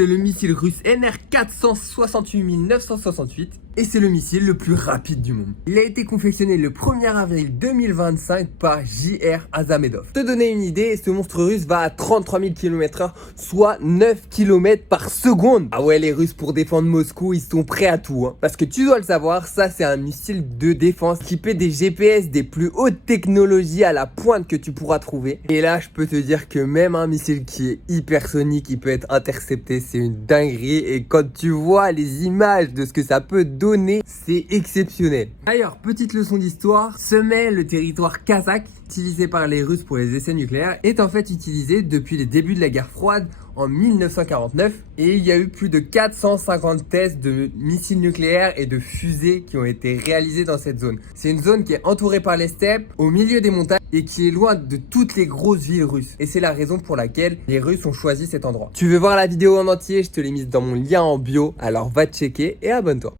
c'est le missile russe NR-468-968 et c'est le missile le plus rapide du monde. Il a été confectionné le 1er avril 2025 par J.R. Azamedov. Pour te donner une idée, ce monstre russe va à 33 000 km/h, soit 9 km par seconde. Ah ouais, les Russes pour défendre Moscou, ils sont prêts à tout. Parce que tu dois le savoir, ça c'est un missile de défense équipé des GPS des plus hautes technologies à la pointe que tu pourras trouver. Et là, je peux te dire que même un missile qui est hypersonique, il peut être intercepté, c'est une dinguerie. Et quand tu vois les images de ce que ça peut donner, c'est exceptionnel. D'ailleurs, petite leçon d'histoire, Semey, le territoire kazakh utilisé par les Russes pour les essais nucléaires, est en fait utilisé depuis les débuts de la guerre froide en 1949 et il y a eu plus de 450 tests de missiles nucléaires et de fusées qui ont été réalisés dans cette zone. C'est une zone qui est entourée par les steppes, au milieu des montagnes et qui est loin de toutes les grosses villes russes. Et c'est la raison pour laquelle les Russes ont choisi cet endroit. Tu veux voir la vidéo en entier, je te l'ai mise dans mon lien en bio, alors va checker et abonne-toi.